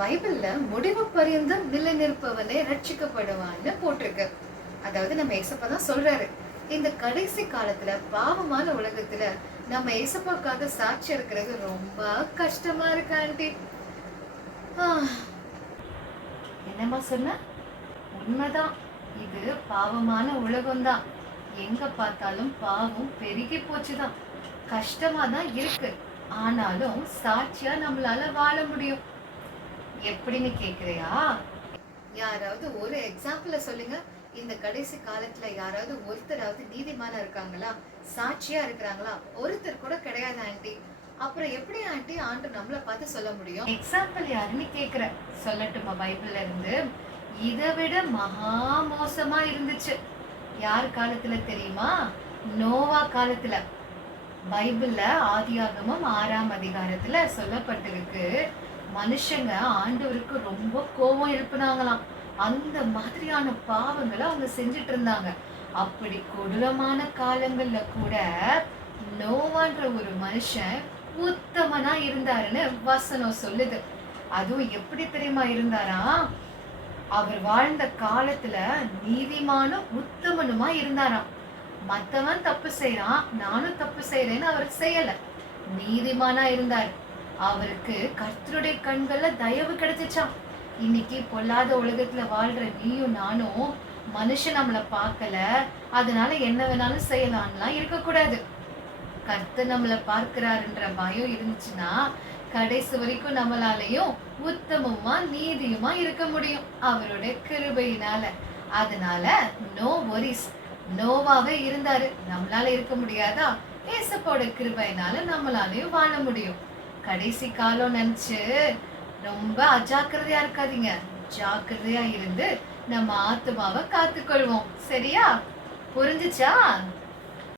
பைபிள்ல முடிவு பரியந்தம் நிலை நிற்பவனே ரட்சிக்கப்படுவான்னு போட்டிருக்கு. அதாவது நம்ம ஏசப்பா தான் சொல்றாரு, இந்த கடைசி காலத்துல பாவமான உலகத்துல நம்ம ஏசப்பாக்காக சாட்சி இருக்கிறது ரொம்ப கஷ்டமா இருக்கு ஆண்டி. என்னம்மா சொன்ன? உண்மைதான். இது பாவமான உலகம்தான். எங்க பார்த்தாலும் பாவம் பெருகி போச்சுதான். கஷ்டமா தான் இருக்கு. ஆனாலும் சாட்சியா நம்மளால வாழ முடியும். எப்படின்னு கேக்குறியா? யாராவது ஒரு எக்ஸாம்பிள சொல்லுங்க. இந்த கடைசி காலத்துல யாராவது ஒருத்தராவது நீதிமானா இருக்காங்களா, சாட்சியா இருக்கிறாங்களா? ஒருத்தர் கூட கிடையாது ஆண்டி. அப்புறம் எப்படி ஆண்டி ஆண்டு நம்மள பார்த்து சொல்ல முடியும்? எக்ஸாம்பிள் யாருன்னு கேக்குற? சொல்லட்டுமா? பைபிள்ல இருந்து இதை விட மகா மோசமா இருந்துச்சு. யார் காலத்துல தெரியுமா? நோவா காலத்துல. பைபிள்ல ஆதியாகமம் 6ஆம் அதிகாரத்துல சொல்லப்பட்டிருக்கு, மனுஷங்க ஆண்டவருக்கு ரொம்ப கோபம் எழுப்புனாங்களாம். அந்த மாதிரியான பாவங்களை அவங்க செஞ்சுட்டு இருந்தாங்க. அப்படி கொடூரமான காலங்கள்ல கூட நோவான்ற ஒரு மனுஷன் உத்தமனா இருந்தாருன்னு வசனம் சொல்லுது. அதுவும் எப்படி தெரியுமா இருந்தாரா? அவர் வாழ்ந்த காலத்துல நீதிமானும் உத்தமனுமா இருந்தாராம். மத்தவன் தப்பு செய்யறான், நானும் தப்பு செய்யறேன்னு அவர் செய்யல. நீதிமானா இருந்தார். அவருக்கு கர்த்தருடைய கண்கள்ல தயவு கிடைச்சிச்சாம். இன்னைக்கு பொல்லாத உலகத்துல வாழ்ற நீயும் நானும் மனுஷன் நம்மள பார்க்கல, அதனால என்ன வேணாலும் செய்யலாம்லாம் இருக்கக்கூடாது. கர்த்தர் நம்மள பார்க்கிறாருன்ற பயம் இருந்துச்சுன்னா கடைசி வரைக்கும் நம்மளாலையும் உத்தமமா நீதியுமா இருக்க முடியும் அவருடைய கிருபையினால. அதனால நோ வரிஸ். நோவாவே இருந்தாரு, நம்மளால இருக்க முடியாதா? ஏசப்போட கிருபையினால நம்மளாலையும் வாழ முடியும். கடைசி காலம் நினைச்சு ரொம்ப அஜாக்கிரதையா இருக்காதீங்க. ஜாக்கிரதையா இருந்து நம்ம ஆத்மாவை காத்துக்கொள்வோம். சரியா? புரிஞ்சுச்சா?